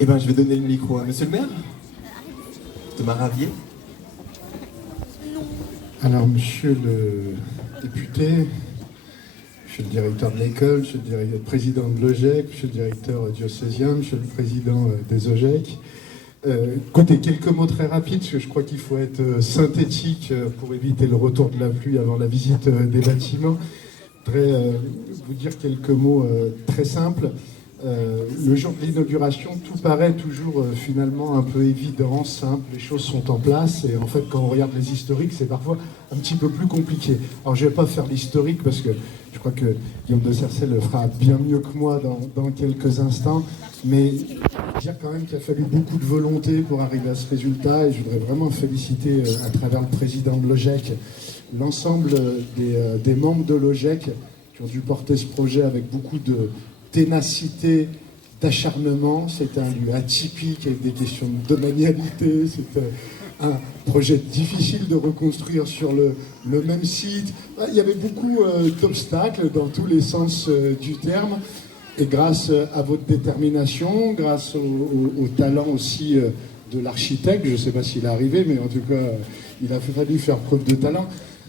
Eh ben, je vais donner le micro à Monsieur le maire, Thomas Ravier. Alors, monsieur le député, monsieur le directeur de l'école, monsieur le président de l'OGEC, monsieur le directeur diocésien, monsieur le président des OGEC. Écoutez, quelques mots très rapides, parce que je crois qu'il faut être synthétique pour éviter le retour de la pluie avant la visite des bâtiments. Je voudrais vous dire quelques mots très simples. Le jour de l'inauguration, tout paraît toujours finalement un peu évident, simple, les choses sont en place, et en fait quand on regarde les historiques, c'est parfois un petit peu plus compliqué. Alors je ne vais pas faire l'historique parce que je crois que Guillaume de Cercel le fera bien mieux que moi dans quelques instants, mais dire quand même qu'il a fallu beaucoup de volonté pour arriver à ce résultat, et je voudrais vraiment féliciter à travers le président de l'OGEC l'ensemble des membres de l'OGEC qui ont dû porter ce projet avec beaucoup de ténacité, d'acharnement. C'était un lieu atypique avec des questions de domanialité. C'était un projet difficile de reconstruire sur le même site. Il y avait beaucoup d'obstacles dans tous les sens du terme. Et grâce à votre détermination, grâce au talent aussi de l'architecte, je ne sais pas s'il est arrivé, mais en tout cas, il a fallu faire preuve de talent.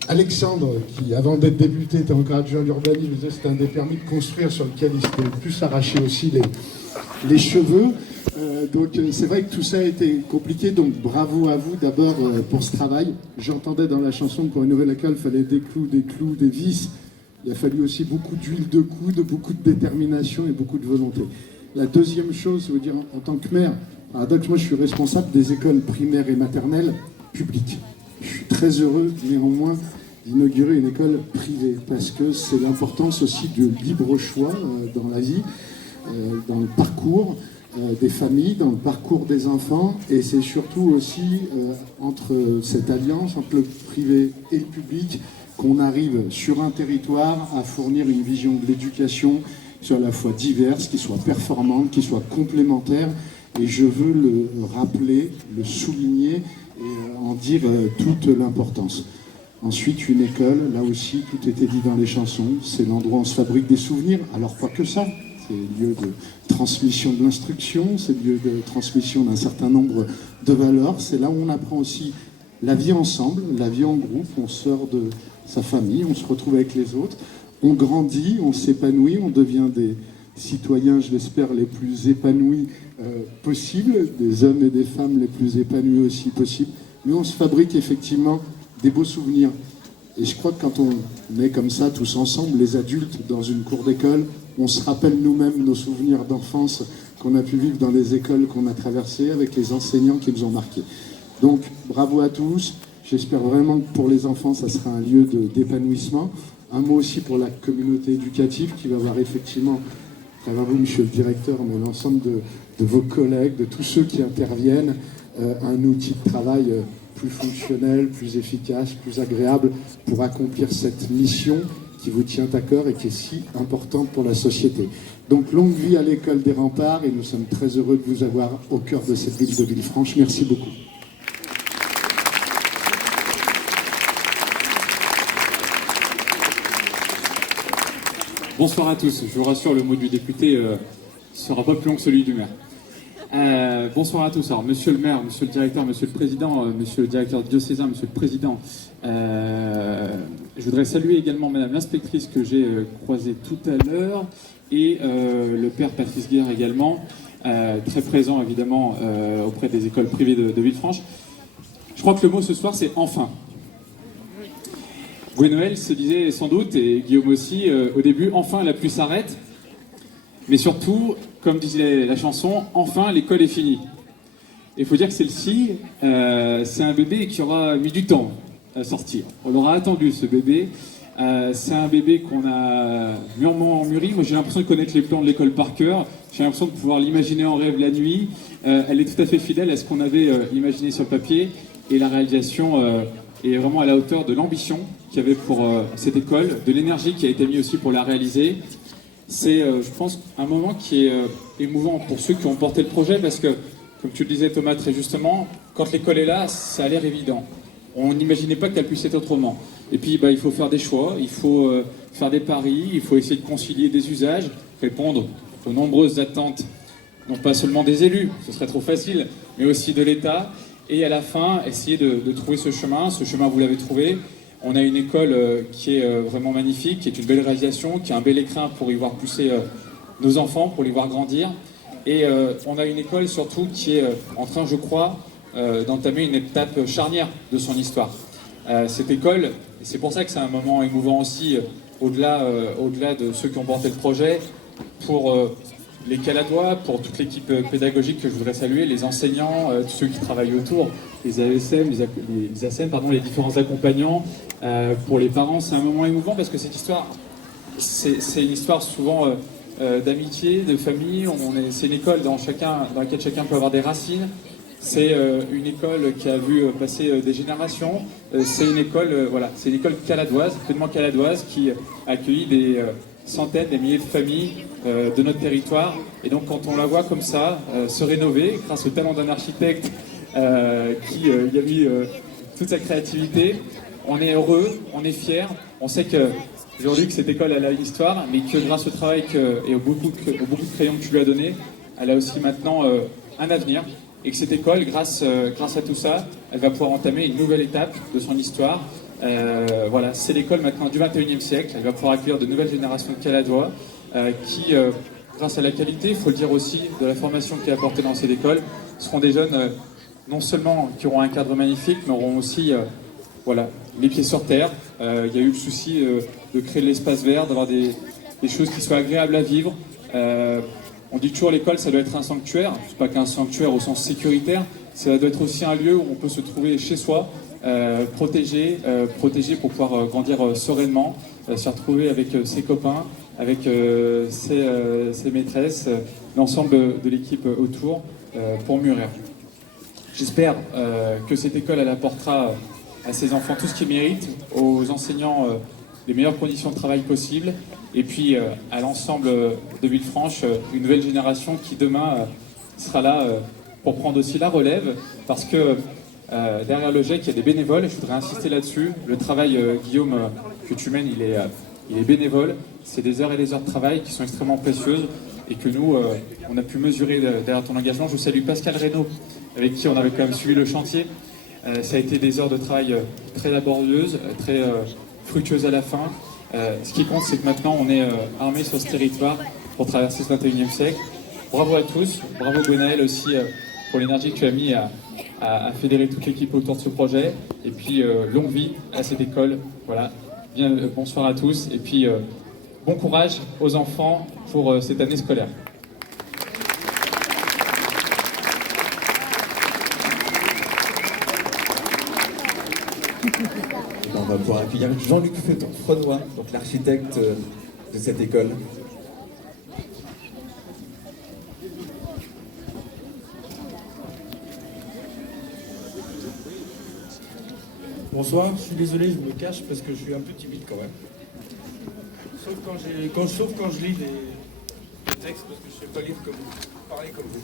Alexandre, qui avant d'être député était encore adjoint à l'urbanisme, c'était un des permis de construire sur lequel il s'était plus arraché aussi les cheveux. Donc c'est vrai que tout ça a été compliqué, donc bravo à vous d'abord pour ce travail. J'entendais dans la chanson que pour une nouvelle école, il fallait des clous, des vis. Il a fallu aussi beaucoup d'huile de coude, beaucoup de détermination et beaucoup de volonté. La deuxième chose, je veux dire, en tant que maire, paradoxe, moi je suis responsable des écoles primaires et maternelles publiques. Je suis très heureux, néanmoins, d'inaugurer une école privée, parce que c'est l'importance aussi du libre choix dans la vie, dans le parcours des familles, dans le parcours des enfants, et c'est surtout aussi entre cette alliance, entre le privé et le public, qu'on arrive sur un territoire à fournir une vision de l'éducation qui soit à la fois diverse, qui soit performante, qui soit complémentaire, et je veux le rappeler, le souligner, et en dire toute l'importance. Ensuite, une école, là aussi, tout était dit dans les chansons, c'est l'endroit où on se fabrique des souvenirs, alors pas que ça, c'est le lieu de transmission de l'instruction, c'est le lieu de transmission d'un certain nombre de valeurs, c'est là où on apprend aussi la vie ensemble, la vie en groupe, on sort de sa famille, on se retrouve avec les autres, on grandit, on s'épanouit, on devient des citoyens, je l'espère, les plus épanouis possibles, des hommes et des femmes les plus épanouis aussi possibles, mais on se fabrique effectivement des beaux souvenirs. Et je crois que quand on est comme ça, tous ensemble, les adultes, dans une cour d'école, on se rappelle nous-mêmes nos souvenirs d'enfance qu'on a pu vivre dans les écoles qu'on a traversées, avec les enseignants qui nous ont marqués. Donc, bravo à tous. J'espère vraiment que pour les enfants, ça sera un lieu d'épanouissement. Un mot aussi pour la communauté éducative qui va avoir effectivement, à travers vous, monsieur le directeur, mais l'ensemble de vos collègues, de tous ceux qui interviennent, un outil de travail plus fonctionnel, plus efficace, plus agréable pour accomplir cette mission qui vous tient à cœur et qui est si importante pour la société. Donc longue vie à l'école des Remparts, et nous sommes très heureux de vous avoir au cœur de cette ville de Villefranche. Merci beaucoup. Bonsoir à tous. Je vous rassure, le mot du député sera pas plus long que celui du maire. Bonsoir à tous. Alors, monsieur le maire, monsieur le directeur, monsieur le président, monsieur le directeur diocésain, monsieur le président, je voudrais saluer également madame l'inspectrice que j'ai croisée tout à l'heure, et le père Patrice Guerre également, très présent évidemment auprès des écoles privées de Villefranche. Je crois que le mot ce soir, c'est « enfin ». Gwennoël se disait sans doute, et Guillaume aussi, au début, enfin la pluie s'arrête. Mais surtout, comme disait la chanson, enfin l'école est finie. Et il faut dire que celle-ci, c'est un bébé qui aura mis du temps à sortir. On l'aura attendu, ce bébé. C'est un bébé qu'on a mûrement mûri. Moi, j'ai l'impression de connaître les plans de l'école par cœur. J'ai l'impression de pouvoir l'imaginer en rêve la nuit. Elle est tout à fait fidèle à ce qu'on avait imaginé sur le papier. Et la réalisation est vraiment à la hauteur de l'ambition qu'il y avait pour cette école, de l'énergie qui a été mise aussi pour la réaliser. C'est, je pense, un moment qui est émouvant pour ceux qui ont porté le projet, parce que, comme tu le disais Thomas très justement, quand l'école est là, ça a l'air évident. On n'imaginait pas qu'elle puisse être autrement. Et puis, il faut faire des choix, il faut faire des paris, il faut essayer de concilier des usages, répondre aux nombreuses attentes non pas seulement des élus, ce serait trop facile, mais aussi de l'État, et à la fin, essayer de trouver ce chemin. Ce chemin, vous l'avez trouvé. On a une école qui est vraiment magnifique, qui est une belle réalisation, qui a un bel écrin pour y voir pousser nos enfants, pour les voir grandir. Et on a une école surtout qui est en train, je crois, d'entamer une étape charnière de son histoire. Cette école, et c'est pour ça que c'est un moment émouvant aussi, au-delà de ceux qui ont porté le projet, pour les Caladois, pour toute l'équipe pédagogique que je voudrais saluer, les enseignants, tous ceux qui travaillent autour, les AESM, les ASM, pardon, les différents accompagnants, pour les parents, c'est un moment émouvant parce que cette histoire, c'est une histoire souvent d'amitié, de famille. C'est une école dans laquelle chacun peut avoir des racines. C'est une école qui a vu passer des générations. C'est une école, c'est une école caladoise, pleinement caladoise, qui a accueilli des centaines, des milliers de familles de notre territoire. Et donc quand on la voit comme ça, se rénover, grâce au talent d'un architecte qui y a mis toute sa créativité, on est heureux, on est fiers. On sait qu'aujourd'hui que cette école elle a une histoire, mais que grâce au travail et aux beaucoup de crayons que tu lui as donné, elle a aussi maintenant un avenir. Et que cette école, grâce à tout ça, elle va pouvoir entamer une nouvelle étape de son histoire. C'est l'école maintenant du 21e siècle. Elle va pouvoir accueillir de nouvelles générations de Caladois qui, grâce à la qualité, il faut le dire aussi, de la formation qui est apportée dans cette école, seront des jeunes non seulement qui auront un cadre magnifique, mais auront aussi les pieds sur terre. Il y a eu le souci de créer de l'espace vert, d'avoir des choses qui soient agréables à vivre. On dit toujours l'école, ça doit être un sanctuaire. C'est pas qu'un sanctuaire au sens sécuritaire, ça doit être aussi un lieu où on peut se trouver chez soi, protégé pour pouvoir grandir sereinement, se retrouver avec ses copains, avec ses maîtresses, l'ensemble de l'équipe autour pour mûrir. J'espère que cette école elle apportera à ses enfants tout ce qu'ils méritent, aux enseignants les meilleures conditions de travail possibles, et puis à l'ensemble de Villefranche, une nouvelle génération qui demain sera là pour prendre aussi la relève, parce que derrière le GEC, il y a des bénévoles, et je voudrais insister là-dessus. Le travail, Guillaume, que tu mènes, il est bénévole. C'est des heures et des heures de travail qui sont extrêmement précieuses, et que nous, on a pu mesurer derrière ton engagement. Je salue Pascal Reynaud, avec qui on avait quand même suivi le chantier. Ça a été des heures de travail très laborieuses, très fructueuses à la fin. Ce qui compte, c'est que maintenant, on est armé sur ce territoire pour traverser ce 21e siècle. Bravo à tous, bravo Gwenaël aussi pour l'énergie que tu as mis à fédérer toute l'équipe autour de ce projet. Et puis, longue vie à cette école. Voilà, bonsoir à tous. Et puis, bon courage aux enfants pour cette année scolaire. On va pouvoir accueillir Jean-Luc Fronois, donc l'architecte de cette école. Bonsoir, je suis désolé, je me cache parce que je suis un peu timide quand même. Sauf quand je lis des textes parce que je ne sais pas lire comme vous, parler comme vous.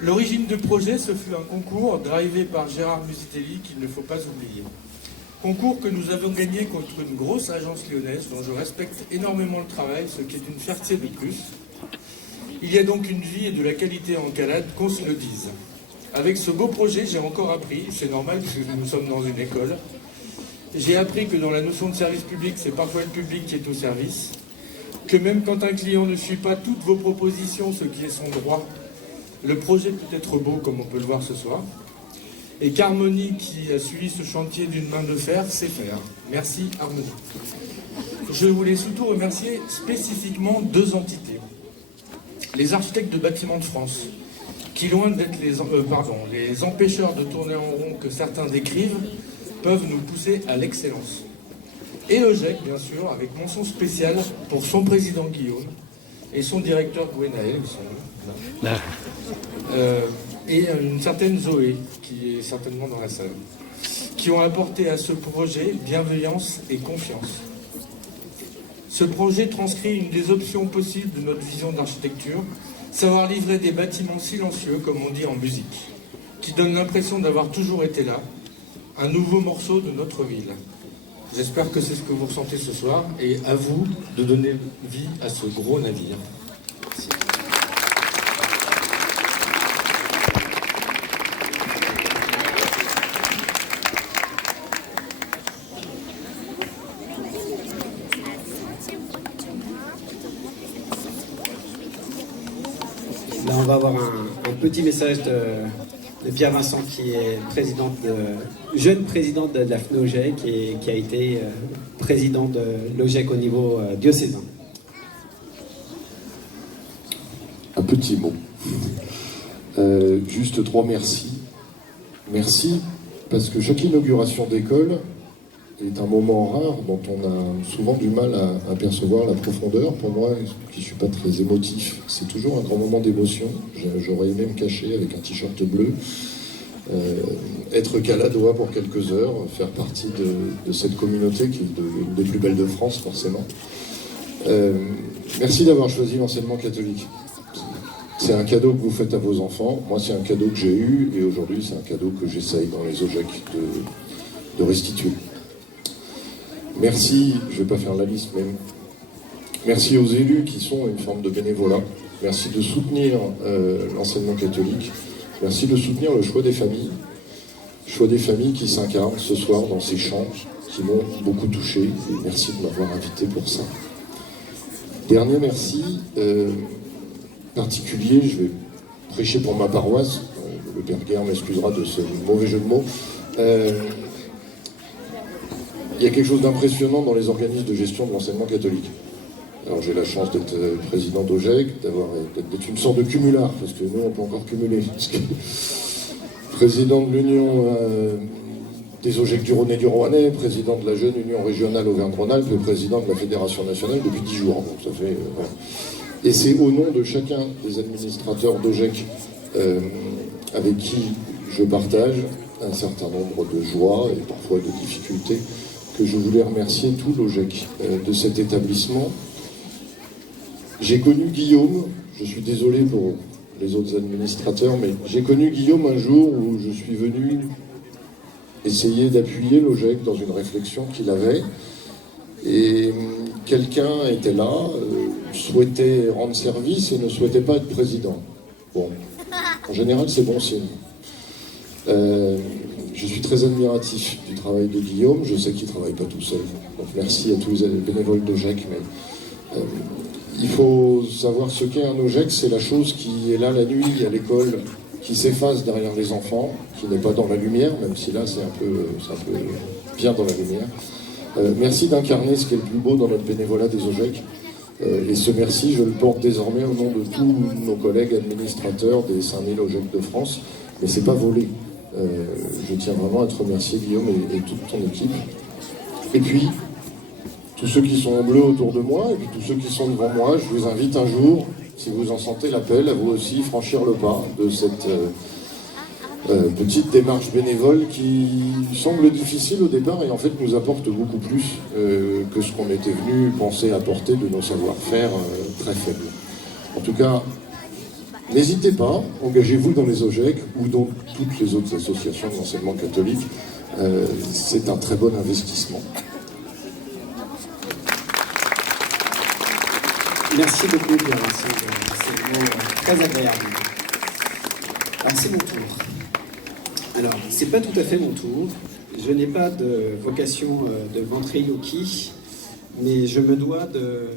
L'origine du projet, ce fut un concours drivé par Gérard Musitelli qu'il ne faut pas oublier. Concours que nous avons gagné contre une grosse agence lyonnaise dont je respecte énormément le travail, ce qui est une fierté de plus. Il y a donc une vie et de la qualité en Calade, qu'on se le dise. Avec ce beau projet, j'ai encore appris, c'est normal puisque nous sommes dans une école, j'ai appris que dans la notion de service public, c'est parfois le public qui est au service, que même quand un client ne suit pas toutes vos propositions, ce qui est son droit, le projet peut être beau comme on peut le voir ce soir, et qu'Harmonie, qui a suivi ce chantier d'une main de fer, sait faire. Merci Harmonie. Je voulais surtout remercier spécifiquement deux entités. Les architectes de bâtiments de France, qui loin d'être les empêcheurs de tourner en rond que certains décrivent, peuvent nous pousser à l'excellence. Et le GEC, bien sûr, avec mention spéciale pour son président Guillaume et son directeur Gwenaël, et une certaine Zoé, qui est certainement dans la salle, qui ont apporté à ce projet bienveillance et confiance. Ce projet transcrit une des options possibles de notre vision d'architecture, savoir livrer des bâtiments silencieux, comme on dit en musique, qui donnent l'impression d'avoir toujours été là, un nouveau morceau de notre ville. J'espère que c'est ce que vous ressentez ce soir, et à vous de donner vie à ce gros navire. Merci. Là, on va avoir un petit message de Pierre Vincent, qui est jeune président de la FNOGEC et qui a été président de l'OGEC au niveau diocésain. Un petit mot. Juste 3 merci. Merci parce que chaque inauguration d'école est un moment rare dont on a souvent du mal à percevoir la profondeur. Pour moi, qui ne suis pas très émotif, c'est toujours un grand moment d'émotion. J'aurais aimé me cacher avec un t-shirt bleu, être caladois pour quelques heures, faire partie de cette communauté qui est une des plus belles de France, forcément. Merci d'avoir choisi l'enseignement catholique. C'est un cadeau que vous faites à vos enfants. Moi, c'est un cadeau que j'ai eu, et aujourd'hui, c'est un cadeau que j'essaye dans les OGEC de restituer. Merci, je ne vais pas faire la liste, mais merci aux élus qui sont une forme de bénévolat. Merci de soutenir l'enseignement catholique. Merci de soutenir le choix des familles. Choix des familles qui s'incarnent ce soir dans ces chants qui m'ont beaucoup touché. Et merci de m'avoir invité pour ça. Dernier merci particulier, je vais prêcher pour ma paroisse. Le père Guerre m'excusera de ce mauvais jeu de mots. Il y a quelque chose d'impressionnant dans les organismes de gestion de l'enseignement catholique. Alors j'ai la chance d'être président d'OGEC, d'être une sorte de cumulard, parce que nous on peut encore cumuler. Président de l'Union des OGEC du Rhône et du Roannais, président de la jeune Union régionale Auvergne-Rhône-Alpes et président de la Fédération nationale depuis 10 jours. Donc ça fait, voilà. Et c'est au nom de chacun des administrateurs d'OGEC avec qui je partage un certain nombre de joies et parfois de difficultés que je voulais remercier tout l'OGEC de cet établissement. J'ai connu Guillaume, je suis désolé pour les autres administrateurs, mais j'ai connu Guillaume un jour où je suis venu essayer d'appuyer l'OGEC dans une réflexion qu'il avait. Et quelqu'un était là, souhaitait rendre service et ne souhaitait pas être président. Bon, en général, c'est bon signe. Je suis très admiratif du travail de Guillaume. Je sais qu'il ne travaille pas tout seul. Donc merci à tous les bénévoles d'OGEC. Mais il faut savoir ce qu'est un OGEC. C'est la chose qui est là la nuit à l'école, qui s'efface derrière les enfants, qui n'est pas dans la lumière, même si là c'est un peu bien dans la lumière. Merci d'incarner ce qui est le plus beau dans notre bénévolat des OGEC. Et ce merci, je le porte désormais au nom de tous nos collègues administrateurs des 5000 OGEC de France. Mais c'est pas volé. Je tiens vraiment à te remercier, Guillaume, et toute ton équipe. Et puis, tous ceux qui sont en bleu autour de moi, et puis tous ceux qui sont devant moi, je vous invite un jour, si vous en sentez l'appel, à vous aussi franchir le pas de cette petite démarche bénévole qui semble difficile au départ et en fait nous apporte beaucoup plus que ce qu'on était venu penser apporter de nos savoir-faire très faibles. En tout cas, n'hésitez pas, engagez-vous dans les OGEC ou dans toutes les autres associations de l'enseignement catholique. C'est un très bon investissement. Merci beaucoup, Pierre Vincent. C'est vraiment très agréable. Alors, c'est mon tour. Alors, c'est pas tout à fait mon tour. Je n'ai pas de vocation de ventriloquie, mais je me dois de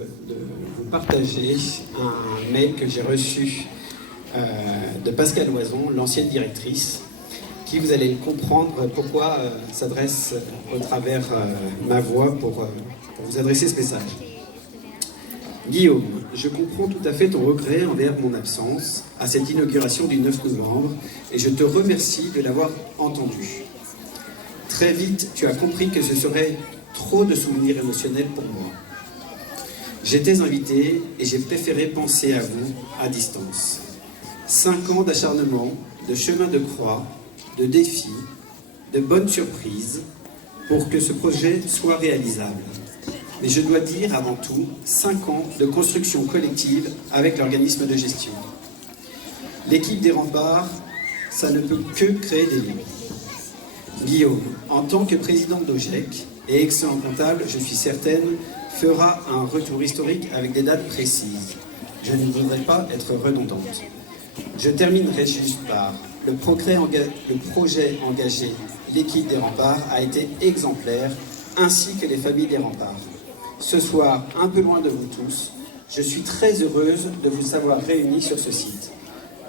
vous partager un mail que j'ai reçu de Pascal Loison, l'ancienne directrice, qui, vous allez comprendre pourquoi s'adresse au travers ma voix pour vous adresser ce message. Guillaume, je comprends tout à fait ton regret envers mon absence à cette inauguration du 9 novembre et je te remercie de l'avoir entendu. Très vite, tu as compris que ce serait trop de souvenirs émotionnels pour moi. J'étais invité et j'ai préféré penser à vous à distance. 5 ans d'acharnement, de chemin de croix, de défis, de bonnes surprises pour que ce projet soit réalisable. Mais je dois dire avant tout 5 ans de construction collective avec l'organisme de gestion. L'équipe des remparts, ça ne peut que créer des liens. Guillaume, en tant que président d'OGEC et excellent comptable, je suis certaine, fera un retour historique avec des dates précises. Je ne voudrais pas être redondante. Je terminerai juste par le projet engagé, l'équipe des remparts a été exemplaire, ainsi que les familles des remparts. Ce soir, un peu loin de vous tous, je suis très heureuse de vous avoir réunis sur ce site.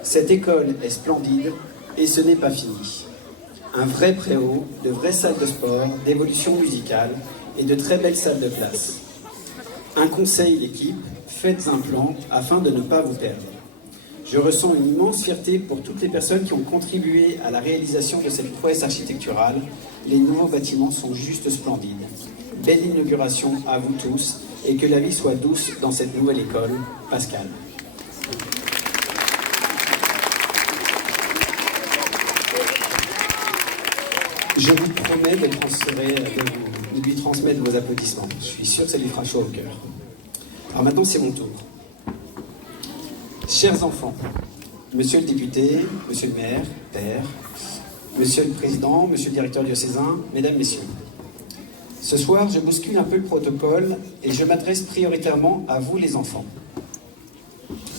Cette école est splendide et ce n'est pas fini. Un vrai préau, de vraies salles de sport, d'évolution musicale et de très belles salles de classe. Un conseil d'équipe, faites un plan afin de ne pas vous perdre. Je ressens une immense fierté pour toutes les personnes qui ont contribué à la réalisation de cette prouesse architecturale. Les nouveaux bâtiments sont juste splendides. Belle inauguration à vous tous et que la vie soit douce dans cette nouvelle école. Pascal. Je vous promets de lui transmettre vos applaudissements. Je suis sûr que ça lui fera chaud au cœur. Alors maintenant, c'est mon tour. Chers enfants, monsieur le député, monsieur le maire, père, monsieur le président, monsieur le directeur diocésain, mesdames, messieurs. Ce soir, je bouscule un peu le protocole et je m'adresse prioritairement à vous les enfants.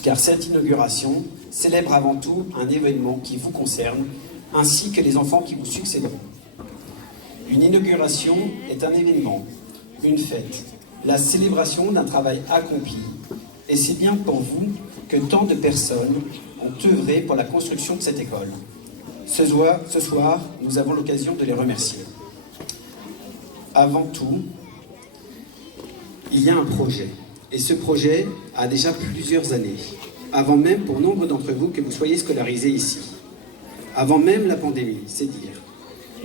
Car cette inauguration célèbre avant tout un événement qui vous concerne, ainsi que les enfants qui vous succéderont. Une inauguration est un événement, une fête, la célébration d'un travail accompli. Et c'est bien pour vous que tant de personnes ont œuvré pour la construction de cette école. Ce soir, nous avons l'occasion de les remercier. Avant tout, il y a un projet. Et ce projet a déjà plusieurs années. Avant même, pour nombre d'entre vous, que vous soyez scolarisés ici. Avant même la pandémie, c'est dire.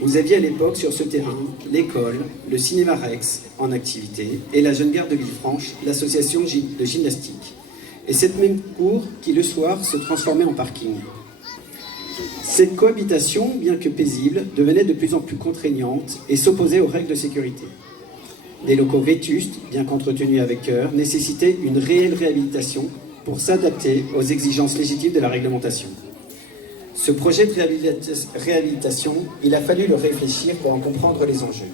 Vous aviez à l'époque sur ce terrain l'école, le cinéma Rex en activité et la Jeune Garde de Villefranche, l'association de gymnastique. Et cette même cour qui le soir se transformait en parking. Cette cohabitation, bien que paisible, devenait de plus en plus contraignante et s'opposait aux règles de sécurité. Des locaux vétustes, bien qu'entretenus avec cœur, nécessitaient une réelle réhabilitation pour s'adapter aux exigences légitimes de la réglementation. Ce projet de réhabilitation, il a fallu le réfléchir pour en comprendre les enjeux.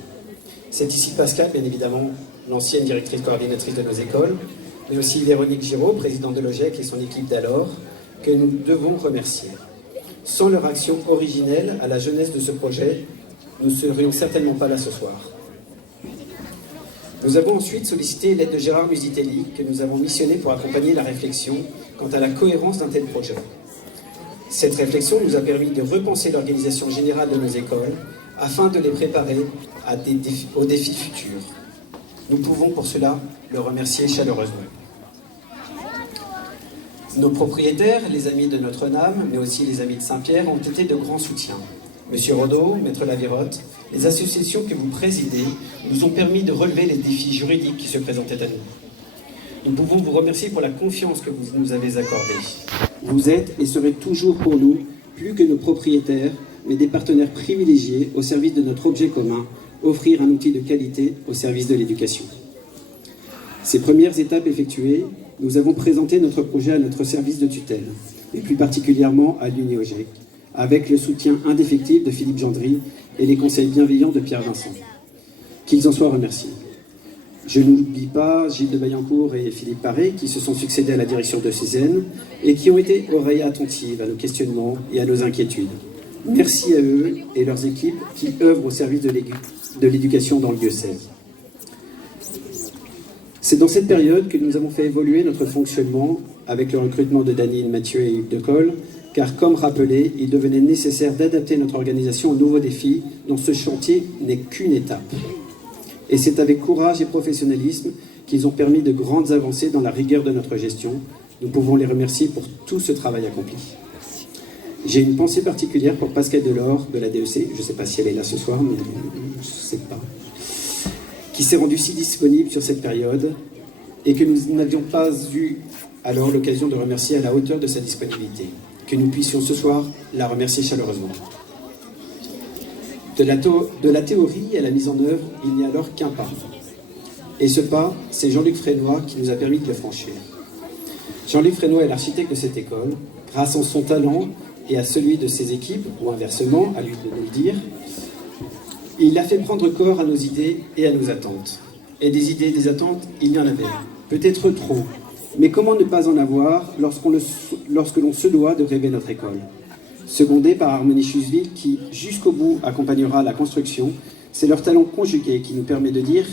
C'est ici Pascal, bien évidemment, l'ancienne directrice coordinatrice de nos écoles, mais aussi Véronique Giraud, présidente de l'OGEC et son équipe d'alors, que nous devons remercier. Sans leur action originelle à la jeunesse de ce projet, nous ne serions certainement pas là ce soir. Nous avons ensuite sollicité l'aide de Gérard Musitelli, que nous avons missionné pour accompagner la réflexion quant à la cohérence d'un tel projet. Cette réflexion nous a permis de repenser l'organisation générale de nos écoles afin de les préparer aux défis futurs. Nous pouvons pour cela le remercier chaleureusement. Nos propriétaires, les amis de Notre-Dame, mais aussi les amis de Saint-Pierre, ont été de grands soutiens. Monsieur Rodeau, Maître Lavirotte, les associations que vous présidez nous ont permis de relever les défis juridiques qui se présentaient à nous. Nous pouvons vous remercier pour la confiance que vous nous avez accordée. Vous êtes et serez toujours pour nous plus que nos propriétaires, mais des partenaires privilégiés au service de notre objet commun, offrir un outil de qualité au service de l'éducation. Ces premières étapes effectuées, nous avons présenté notre projet à notre service de tutelle, et plus particulièrement à l'UNIOGEC, avec le soutien indéfectible de Philippe Gendry et les conseils bienveillants de Pierre Vincent. Qu'ils en soient remerciés. Je n'oublie pas Gilles de Vaillancourt et Philippe Paré, qui se sont succédés à la direction de Cézanne et qui ont été oreilles attentives à nos questionnements et à nos inquiétudes. Merci à eux et leurs équipes qui œuvrent au service de l'éducation dans le diocèse. C'est dans cette période que nous avons fait évoluer notre fonctionnement avec le recrutement de Daniel Mathieu et Yves Decolle, car comme rappelé, il devenait nécessaire d'adapter notre organisation aux nouveaux défis dont ce chantier n'est qu'une étape. Et c'est avec courage et professionnalisme qu'ils ont permis de grandes avancées dans la rigueur de notre gestion. Nous pouvons les remercier pour tout ce travail accompli. J'ai une pensée particulière pour Pascal Delors de la DEC, je ne sais pas si elle est là ce soir, mais je ne sais pas, qui s'est rendu si disponible sur cette période et que nous n'avions pas eu alors l'occasion de remercier à la hauteur de sa disponibilité. Que nous puissions ce soir la remercier chaleureusement. De la théorie à la mise en œuvre, il n'y a alors qu'un pas. Et ce pas, c'est Jean-Luc Frénois qui nous a permis de le franchir. Jean-Luc Frénois est l'architecte de cette école. Grâce à son talent et à celui de ses équipes, ou inversement, à lui de nous le dire, il a fait prendre corps à nos idées et à nos attentes. Et des idées et des attentes, il y en avait. Peut-être trop. Mais comment ne pas en avoir lorsque l'on se doit de rêver notre école? Secondé par Harmonie Chuseville qui, jusqu'au bout, accompagnera la construction, c'est leur talent conjugué qui nous permet de dire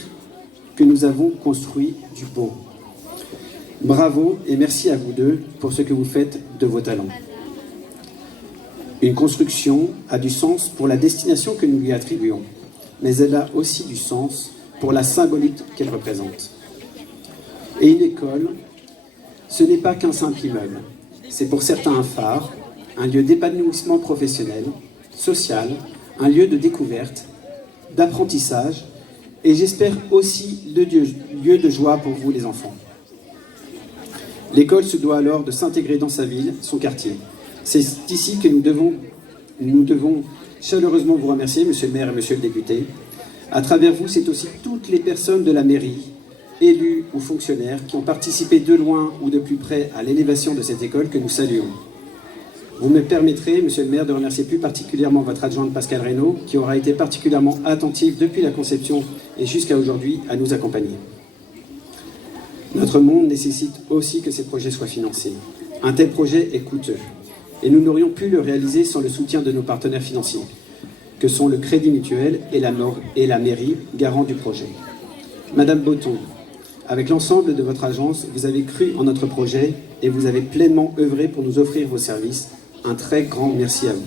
que nous avons construit du beau. Bravo et merci à vous deux pour ce que vous faites de vos talents. Une construction a du sens pour la destination que nous lui attribuons, mais elle a aussi du sens pour la symbolique qu'elle représente. Et une école, ce n'est pas qu'un simple immeuble. C'est pour certains un phare, un lieu d'épanouissement professionnel, social, un lieu de découverte, d'apprentissage, et j'espère aussi lieu de joie pour vous les enfants. L'école se doit alors de s'intégrer dans sa ville, son quartier. C'est ici que nous devons chaleureusement vous remercier, monsieur le maire et monsieur le député. À travers vous, c'est aussi toutes les personnes de la mairie, élus ou fonctionnaires, qui ont participé de loin ou de plus près à l'élévation de cette école que nous saluons. Vous me permettrez, monsieur le maire, de remercier plus particulièrement votre adjointe Pascal Reynaud, qui aura été particulièrement attentive depuis la conception et jusqu'à aujourd'hui à nous accompagner. Notre monde nécessite aussi que ces projets soient financés. Un tel projet est coûteux et nous n'aurions pu le réaliser sans le soutien de nos partenaires financiers, que sont le Crédit Mutuel et la mairie, garant du projet. Madame Botton, avec l'ensemble de votre agence, vous avez cru en notre projet et vous avez pleinement œuvré pour nous offrir vos services. Un très grand merci à vous.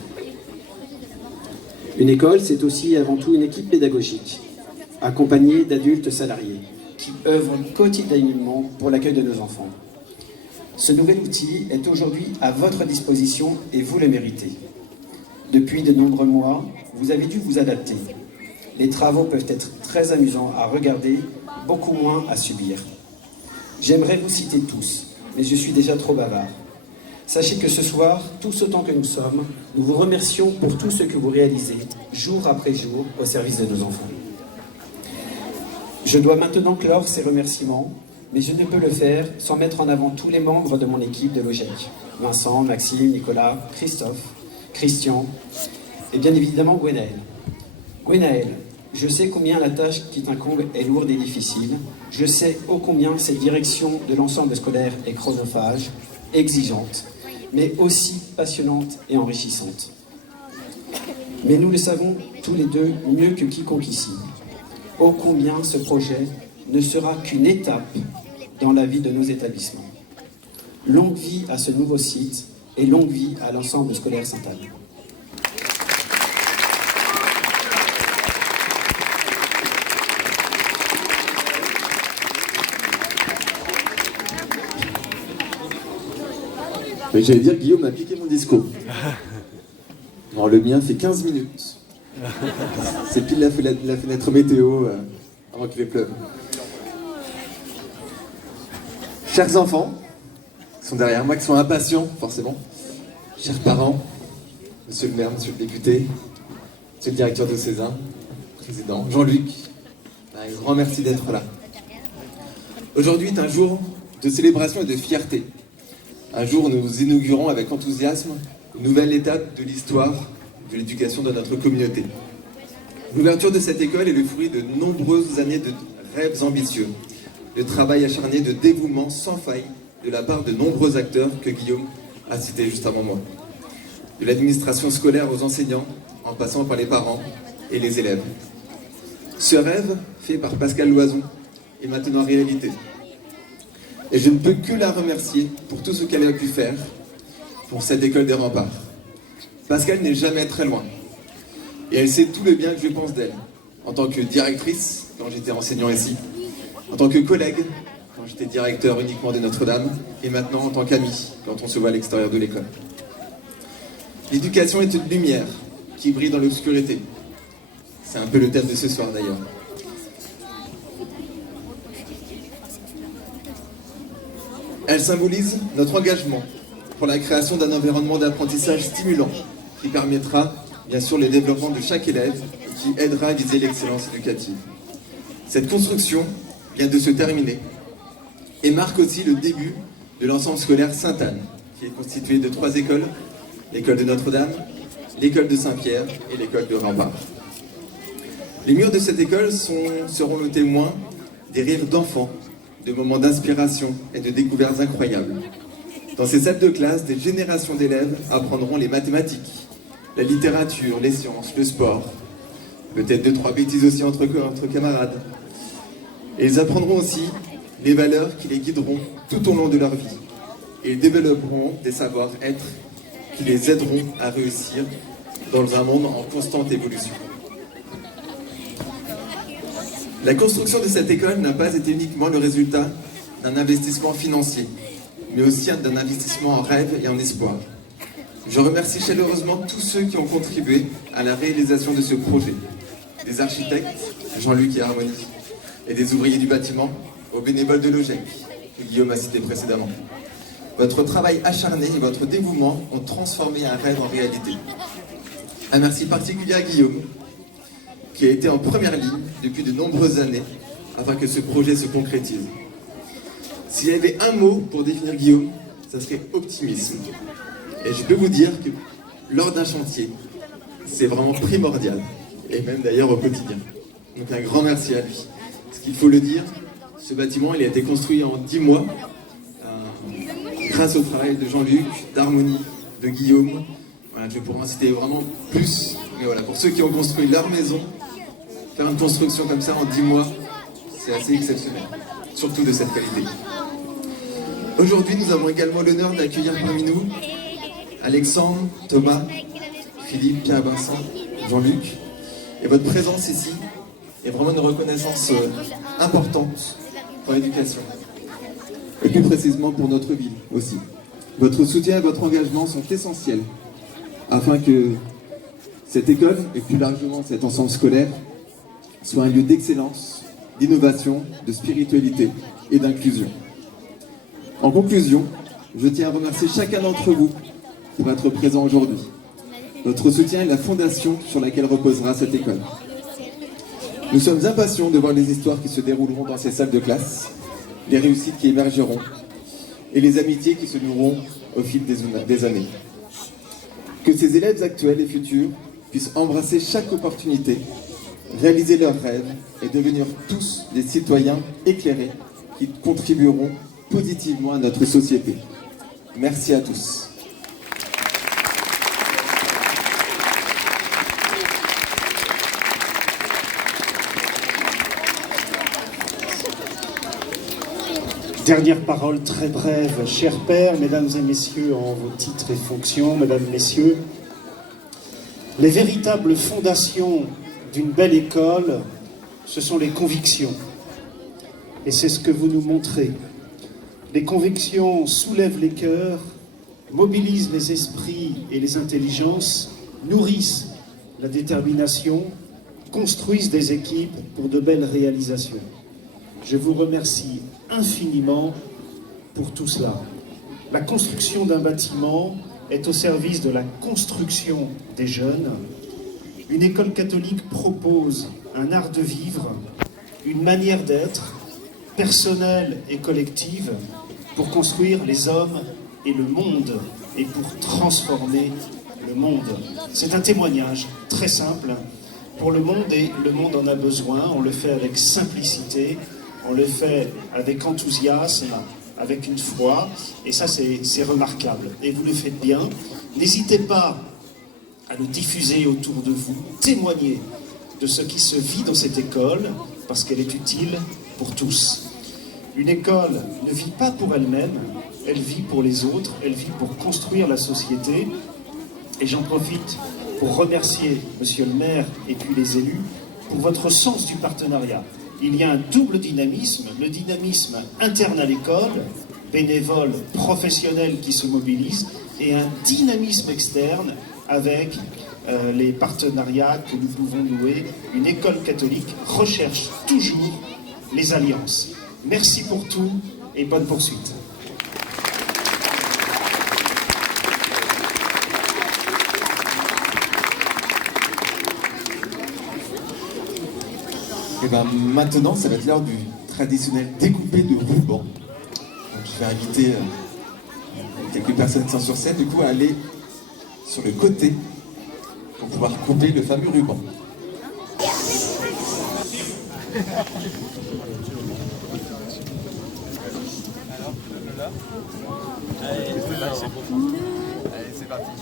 Une école, c'est aussi avant tout une équipe pédagogique, accompagnée d'adultes salariés, qui œuvrent quotidiennement pour l'accueil de nos enfants. Ce nouvel outil est aujourd'hui à votre disposition et vous le méritez. Depuis de nombreux mois, vous avez dû vous adapter. Les travaux peuvent être très amusants à regarder, beaucoup moins à subir. J'aimerais vous citer tous, mais je suis déjà trop bavard. Sachez que ce soir, tous autant que nous sommes, nous vous remercions pour tout ce que vous réalisez, jour après jour, au service de nos enfants. Je dois maintenant clore ces remerciements, mais je ne peux le faire sans mettre en avant tous les membres de mon équipe de l'OGEC. Vincent, Maxime, Nicolas, Christophe, Christian, et bien évidemment Gwenaël. Gwenaël, je sais combien la tâche qui t'incombe est lourde et difficile. Je sais ô combien cette direction de l'ensemble scolaire est chronophage, exigeante, mais aussi passionnante et enrichissante. Mais nous le savons tous les deux mieux que quiconque ici. Ô combien ce projet ne sera qu'une étape dans la vie de nos établissements. Longue vie à ce nouveau site et longue vie à l'ensemble scolaire Sainte-Anne. Mais j'allais dire, Guillaume a piqué mon discours. Alors, le mien fait 15 minutes. C'est pile la fenêtre météo avant qu'il pleuve. Chers enfants, qui sont derrière moi, qui sont impatients, forcément. Chers parents, monsieur le maire, monsieur le député, monsieur le directeur de Cézanne, président, Jean-Luc, un grand merci d'être là. Aujourd'hui est un jour de célébration et de fierté. Un jour où nous inaugurons avec enthousiasme une nouvelle étape de l'histoire de l'éducation de notre communauté. L'ouverture de cette école est le fruit de nombreuses années de rêves ambitieux, de travail acharné, de dévouement sans faille de la part de nombreux acteurs que Guillaume a cités juste avant moi. De l'administration scolaire aux enseignants, en passant par les parents et les élèves. Ce rêve, fait par Pascal Loison, est maintenant réalité. Et je ne peux que la remercier pour tout ce qu'elle a pu faire pour cette école des remparts. Pascal n'est jamais très loin. Et elle sait tout le bien que je pense d'elle, en tant que directrice, quand j'étais enseignant ici, en tant que collègue, quand j'étais directeur uniquement de Notre-Dame, et maintenant en tant qu'ami, quand on se voit à l'extérieur de l'école. L'éducation est une lumière qui brille dans l'obscurité. C'est un peu le thème de ce soir d'ailleurs. Elle symbolise notre engagement pour la création d'un environnement d'apprentissage stimulant qui permettra bien sûr le développement de chaque élève et qui aidera à viser l'excellence éducative. Cette construction vient de se terminer et marque aussi le début de l'ensemble scolaire Sainte-Anne, qui est constitué de 3 écoles, l'école de Notre-Dame, l'école de Saint-Pierre et l'école de Rempart. Les murs de cette école seront le témoin des rires d'enfants, de moments d'inspiration et de découvertes incroyables. Dans ces salles de classe, des générations d'élèves apprendront les mathématiques, la littérature, les sciences, le sport, peut-être 2-3 bêtises aussi entre camarades. Et ils apprendront aussi les valeurs qui les guideront tout au long de leur vie. Et ils développeront des savoir-être qui les aideront à réussir dans un monde en constante évolution. La construction de cette école n'a pas été uniquement le résultat d'un investissement financier, mais aussi d'un investissement en rêve et en espoir. Je remercie chaleureusement tous ceux qui ont contribué à la réalisation de ce projet. Des architectes, Jean-Luc et Harmonie, et des ouvriers du bâtiment, aux bénévoles de l'OGEC, que Guillaume a cité précédemment. Votre travail acharné et votre dévouement ont transformé un rêve en réalité. Un merci particulier à Guillaume, qui a été en première ligne depuis de nombreuses années afin que ce projet se concrétise. S'il y avait un mot pour définir Guillaume, ça serait optimisme. Et je peux vous dire que lors d'un chantier, c'est vraiment primordial, et même d'ailleurs au quotidien. Donc un grand merci à lui. Parce qu'il faut le dire, ce bâtiment il a été construit en 10 mois, grâce au travail de Jean-Luc, d'Harmonie, de Guillaume. Voilà, je pourrais en citer vraiment plus, mais voilà, pour ceux qui ont construit leur maison, faire une construction comme ça en 10 mois, c'est assez exceptionnel, surtout de cette qualité. Aujourd'hui, nous avons également l'honneur d'accueillir parmi nous Alexandre, Thomas, Philippe, Pierre-Vincent, Jean-Luc. Et votre présence ici est vraiment une reconnaissance importante pour l'éducation. Et plus précisément pour notre ville aussi. Votre soutien et votre engagement sont essentiels afin que cette école, et plus largement cet ensemble scolaire, soit un lieu d'excellence, d'innovation, de spiritualité et d'inclusion. En conclusion, je tiens à remercier chacun d'entre vous pour être présent aujourd'hui. Votre soutien est la fondation sur laquelle reposera cette école. Nous sommes impatients de voir les histoires qui se dérouleront dans ces salles de classe, les réussites qui émergeront et les amitiés qui se noueront au fil des années. Que ces élèves actuels et futurs puissent embrasser chaque opportunité, réaliser leurs rêves et devenir tous des citoyens éclairés qui contribueront positivement à notre société. Merci à tous. Dernière parole très brève, chers pères, mesdames et messieurs, en vos titres et fonctions, mesdames, messieurs, les véritables fondations d'une belle école, ce sont les convictions. Et c'est ce que vous nous montrez. Les convictions soulèvent les cœurs, mobilisent les esprits et les intelligences, nourrissent la détermination, construisent des équipes pour de belles réalisations. Je vous remercie infiniment pour tout cela. La construction d'un bâtiment est au service de la construction des jeunes. Une école catholique propose un art de vivre, une manière d'être, personnelle et collective, pour construire les hommes et le monde, et pour transformer le monde. C'est un témoignage très simple pour le monde, et le monde en a besoin. On le fait avec simplicité, on le fait avec enthousiasme, avec une foi, et ça c'est remarquable. Et vous le faites bien. N'hésitez pas à le diffuser autour de vous, témoigner de ce qui se vit dans cette école, parce qu'elle est utile pour tous. Une école ne vit pas pour elle-même, elle vit pour les autres, elle vit pour construire la société. Et j'en profite pour remercier Monsieur le maire et puis les élus pour votre sens du partenariat. Il y a un double dynamisme, le dynamisme interne à l'école, bénévoles, professionnels qui se mobilisent, et un dynamisme externe avec les partenariats que nous pouvons nouer. Une école catholique recherche toujours les alliances. Merci pour tout et bonne poursuite. Et bien maintenant, ça va être l'heure du traditionnel découpé de ruban. Donc je vais inviter quelques personnes qui sont sur scène, du coup, à aller sur le côté pour pouvoir couper le fameux ruban.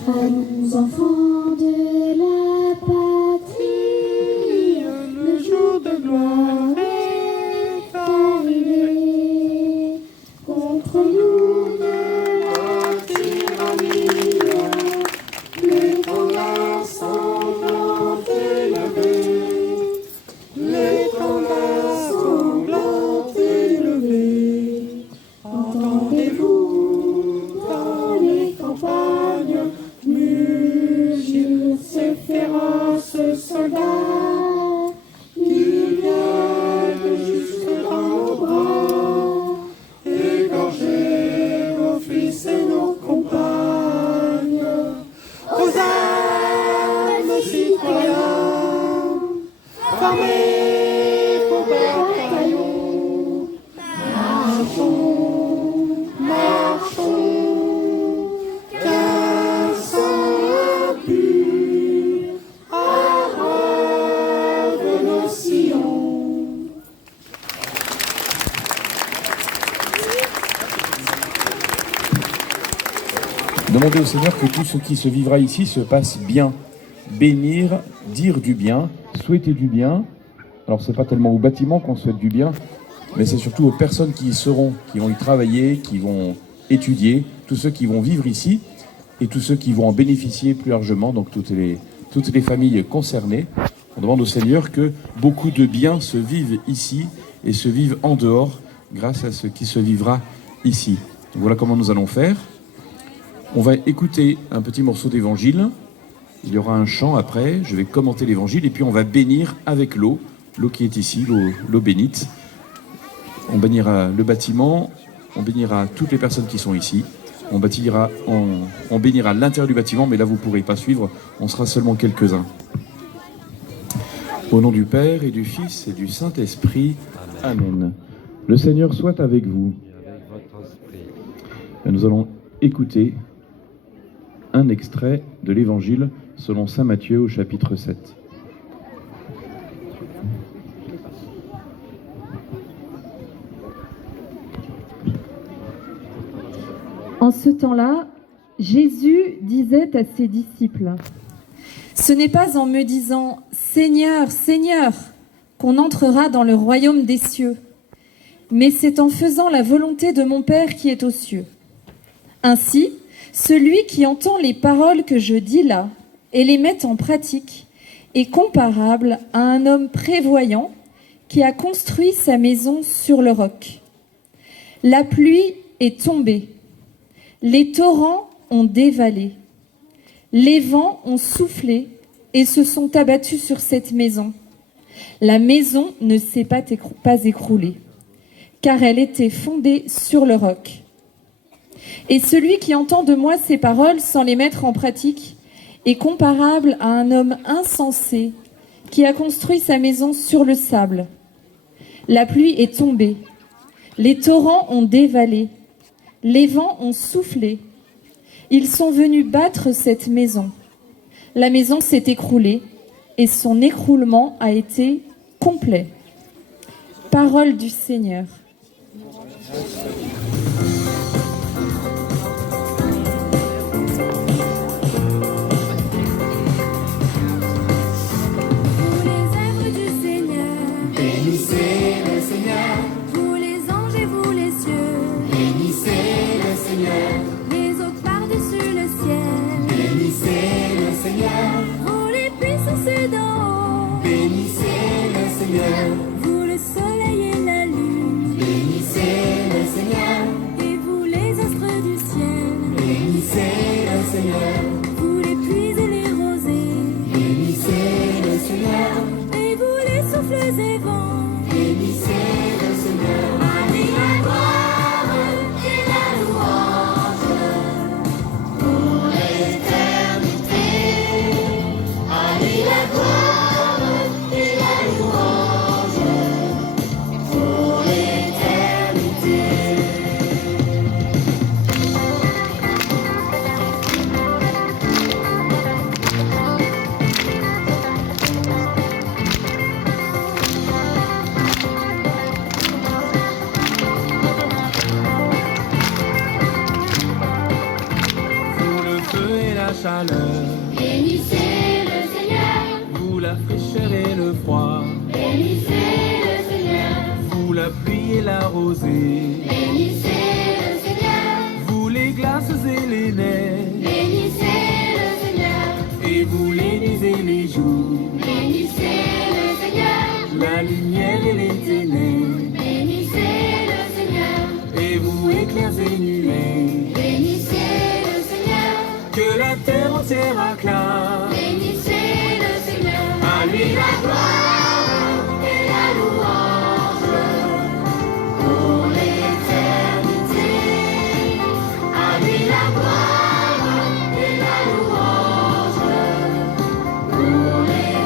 À nous enfants de la patrie, le jour de gloire est arrivé. Contre nous de la tyrannie, Demandez au Seigneur que tout ce qui se vivra ici se passe bien. Bénir, dire du bien, souhaiter du bien. Alors c'est pas tellement au bâtiment qu'on souhaite du bien, mais c'est surtout aux personnes qui y seront, qui vont y travailler, qui vont étudier, tous ceux qui vont vivre ici et tous ceux qui vont en bénéficier plus largement, donc toutes les familles concernées. On demande au Seigneur que beaucoup de biens se vivent ici et se vivent en dehors grâce à ce qui se vivra ici. Donc voilà comment nous allons faire. On va écouter un petit morceau d'évangile. Il y aura un chant après, je vais commenter l'évangile et puis on va bénir avec l'eau qui est ici, l'eau bénite. On bénira le bâtiment, on bénira toutes les personnes qui sont ici. On bénira l'intérieur du bâtiment, mais là vous ne pourrez pas suivre, on sera seulement quelques-uns. Au nom du Père et du Fils et du Saint-Esprit, Amen. Le Seigneur soit avec vous. Et nous allons écouter un extrait de l'Évangile selon saint Matthieu au chapitre 7. En ce temps-là, Jésus disait à ses disciples : « Ce n'est pas en me disant « Seigneur, Seigneur » qu'on entrera dans le royaume des cieux, mais c'est en faisant la volonté de mon Père qui est aux cieux. Ainsi, celui qui entend les paroles que je dis là et les met en pratique est comparable à un homme prévoyant qui a construit sa maison sur le roc. La pluie est tombée. Les torrents ont dévalé, les vents ont soufflé et se sont abattus sur cette maison. La maison ne s'est pas écroulée, car elle était fondée sur le roc. Et celui qui entend de moi ces paroles sans les mettre en pratique est comparable à un homme insensé qui a construit sa maison sur le sable. La pluie est tombée, les torrents ont dévalé, les vents ont soufflé. Ils sont venus battre cette maison. La maison s'est écroulée et son écroulement a été complet. Parole du Seigneur. Vous le soleil et la lune, bénissez le Seigneur. Et vous les astres du ciel, bénissez le Seigneur. Vous les pluies et les rosées, bénissez le Seigneur. Et vous les souffles et vents, bénissez le Seigneur. À lui la gloire et la louange pour l'éternité. À lui la gloire. Bénissez le Seigneur. Vous la fraîcheur et le froid. Bénissez le Seigneur. Vous la pluie et la rosée. Bénissez le Seigneur. Vous les glaces et les neiges. Bénissez le Seigneur. Et vous les nuits et les jours. Bénissez le Seigneur. La lumière et les ténèbres. Bénissez le Seigneur. Et vous éclairs et nuées. Bénissez le Seigneur. Que la terre entière acclame. Bénissez le Seigneur. À lui la gloire et la louange pour l'éternité. À lui la gloire et la louange pour l'éternité.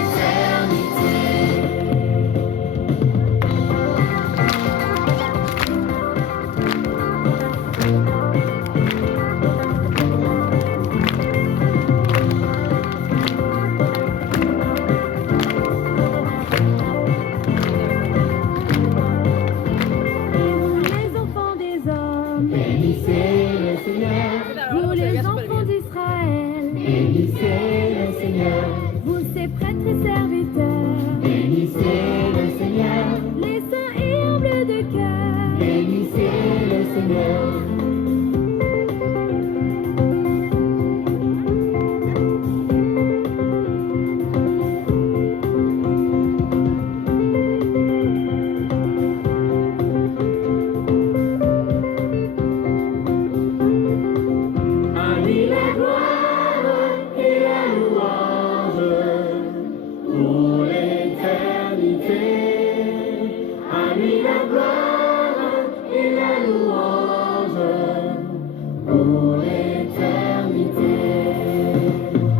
pour l'éternité.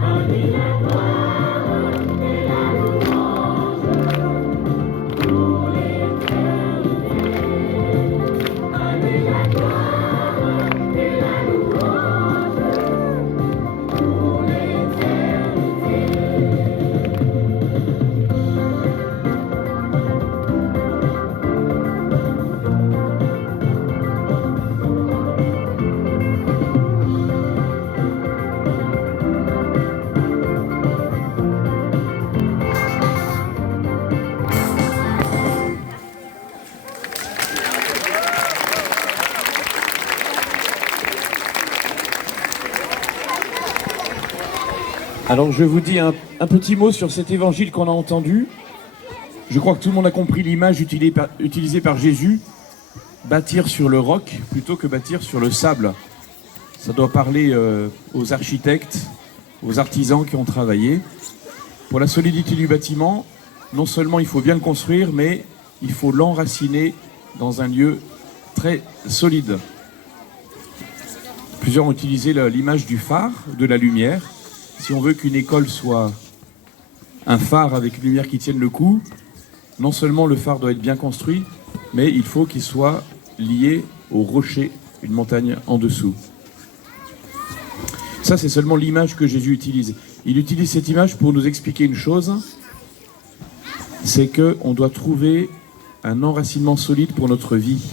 À lui la gloire et la louange pour l'éternité. À lui la gloire et la louange pour l'éternité. Alors je vous dis un petit mot sur cet évangile qu'on a entendu. Je crois que tout le monde a compris l'image utilisée par Jésus. Bâtir sur le roc plutôt que bâtir sur le sable. Ça doit parler aux architectes, aux artisans qui ont travaillé. Pour la solidité du bâtiment, non seulement il faut bien le construire, mais il faut l'enraciner dans un lieu très solide. Plusieurs ont utilisé l'image du phare, de la lumière. Si on veut qu'une école soit un phare avec une lumière qui tienne le coup, non seulement le phare doit être bien construit, mais il faut qu'il soit lié au rocher, une montagne en dessous. Ça, c'est seulement l'image que Jésus utilise. Il utilise cette image pour nous expliquer une chose, c'est qu'on doit trouver un enracinement solide pour notre vie.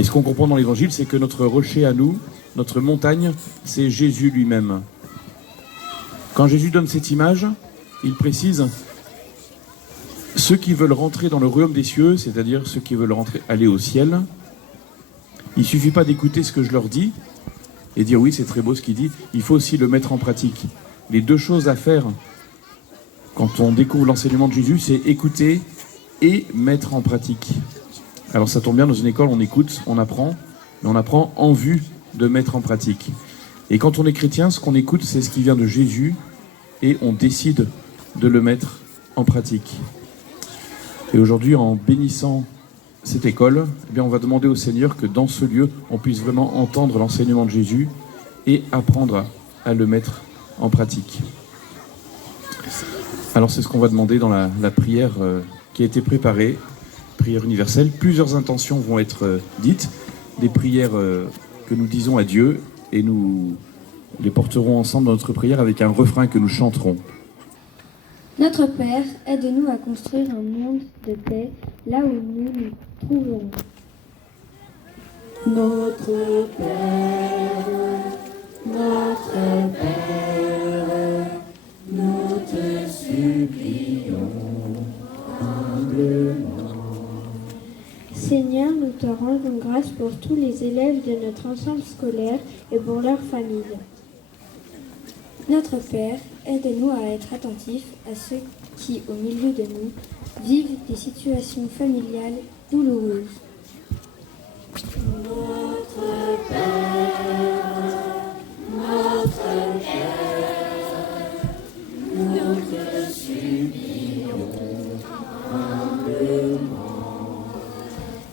Et ce qu'on comprend dans l'Évangile, c'est que notre rocher à nous, notre montagne, c'est Jésus lui-même. Quand Jésus donne cette image, il précise ceux qui veulent rentrer dans le royaume des cieux, c'est-à-dire ceux qui veulent aller au ciel, il ne suffit pas d'écouter ce que je leur dis et dire oui, c'est très beau ce qu'il dit, il faut aussi le mettre en pratique. Les deux choses à faire quand on découvre l'enseignement de Jésus, c'est écouter et mettre en pratique. Alors ça tombe bien, dans une école, on écoute, on apprend, mais on apprend en vue de mettre en pratique. Et quand on est chrétien, ce qu'on écoute, c'est ce qui vient de Jésus et on décide de le mettre en pratique. Et aujourd'hui, en bénissant cette école, eh bien, on va demander au Seigneur que dans ce lieu, on puisse vraiment entendre l'enseignement de Jésus et apprendre à le mettre en pratique. Alors c'est ce qu'on va demander dans la prière qui a été préparée, prière universelle. Plusieurs intentions vont être dites, des prières que nous disons à Dieu, et nous les porterons ensemble dans notre prière avec un refrain que nous chanterons. Notre Père, aide-nous à construire un monde de paix là où nous nous trouverons. Notre Père, nous te supplions humblement. Seigneur, nous te rendons grâce pour tous les élèves de notre ensemble scolaire et pour leurs familles. Notre Père, aide-nous à être attentifs à ceux qui, au milieu de nous, vivent des situations familiales douloureuses. Notre Père, nous te supplions humblement.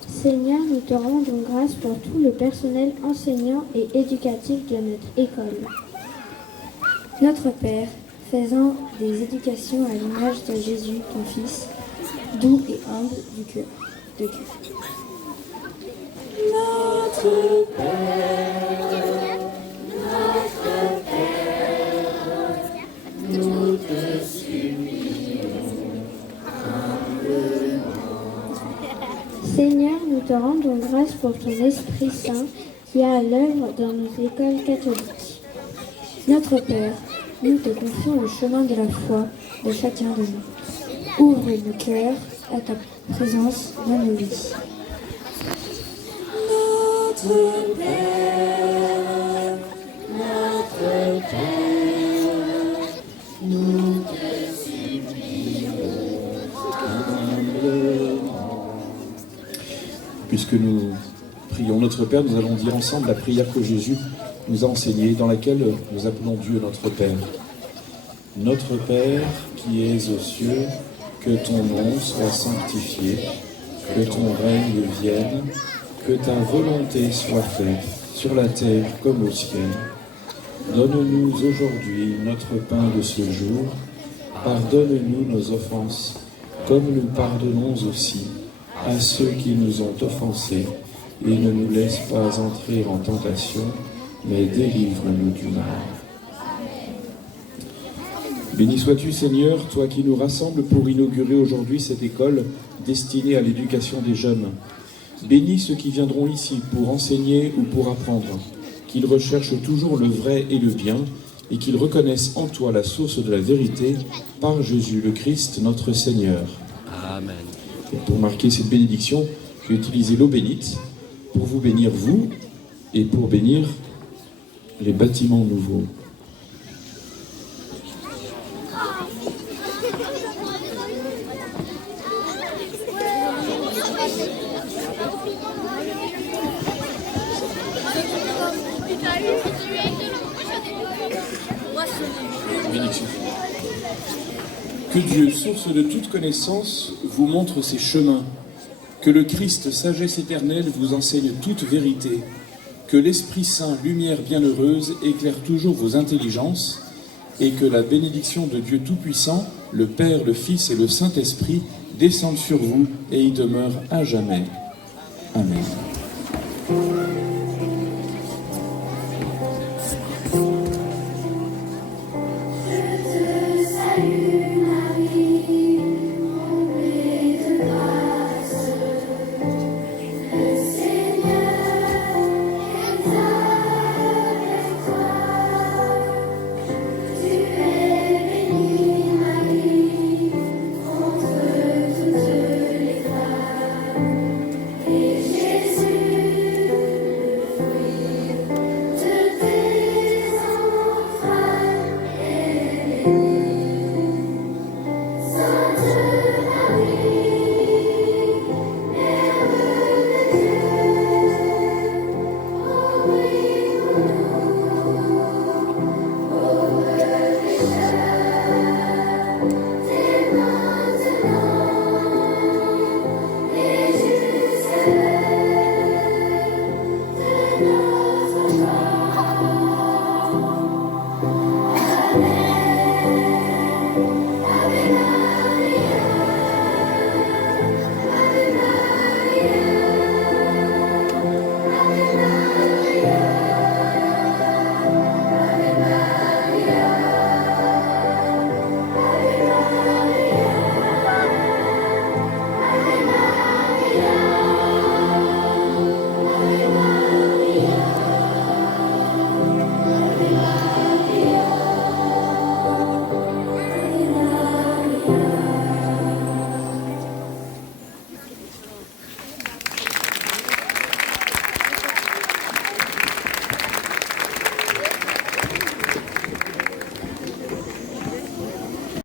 Seigneur, nous te rendons grâce pour tout le personnel enseignant et éducatif de notre école. Notre Père, faisant des éducations à l'image de Jésus, ton Fils, doux et humble du cœur, de cœur. Notre Père, nous te supplions humblement. Seigneur, nous te rendons grâce pour ton Esprit Saint qui est à l'œuvre dans nos écoles catholiques. Notre Père, nous te confions le chemin de la foi de chacun de nous. Ouvre nos cœurs à ta présence dans nos vies. Notre Père, nous te supplions humblement. Puisque nous prions notre Père, nous allons dire ensemble la prière que Jésus nous a enseignée, dans laquelle nous appelons Dieu notre Père. Notre Père qui es aux cieux, que ton nom soit sanctifié, que ton règne vienne, que ta volonté soit faite, sur la terre comme au ciel. Donne-nous aujourd'hui notre pain de ce jour. Pardonne-nous nos offenses, comme nous pardonnons aussi à ceux qui nous ont offensés. Et ne nous laisse pas entrer en tentation, mais délivre-nous du mal. Béni sois-tu, Seigneur, toi qui nous rassembles pour inaugurer aujourd'hui cette école destinée à l'éducation des jeunes. Bénis ceux qui viendront ici pour enseigner ou pour apprendre, qu'ils recherchent toujours le vrai et le bien, et qu'ils reconnaissent en toi la source de la vérité, par Jésus le Christ, notre Seigneur. Amen. Et pour marquer cette bénédiction, je vais utiliser l'eau bénite pour vous bénir vous et pour bénir les bâtiments nouveaux. Bénédiction. Que Dieu, source de toute connaissance, vous montre ses chemins. Que le Christ, sagesse éternelle, vous enseigne toute vérité. Que l'Esprit Saint, lumière bienheureuse, éclaire toujours vos intelligences. Et que la bénédiction de Dieu Tout-Puissant, le Père, le Fils et le Saint-Esprit descendent sur vous et y demeurent à jamais. Amen.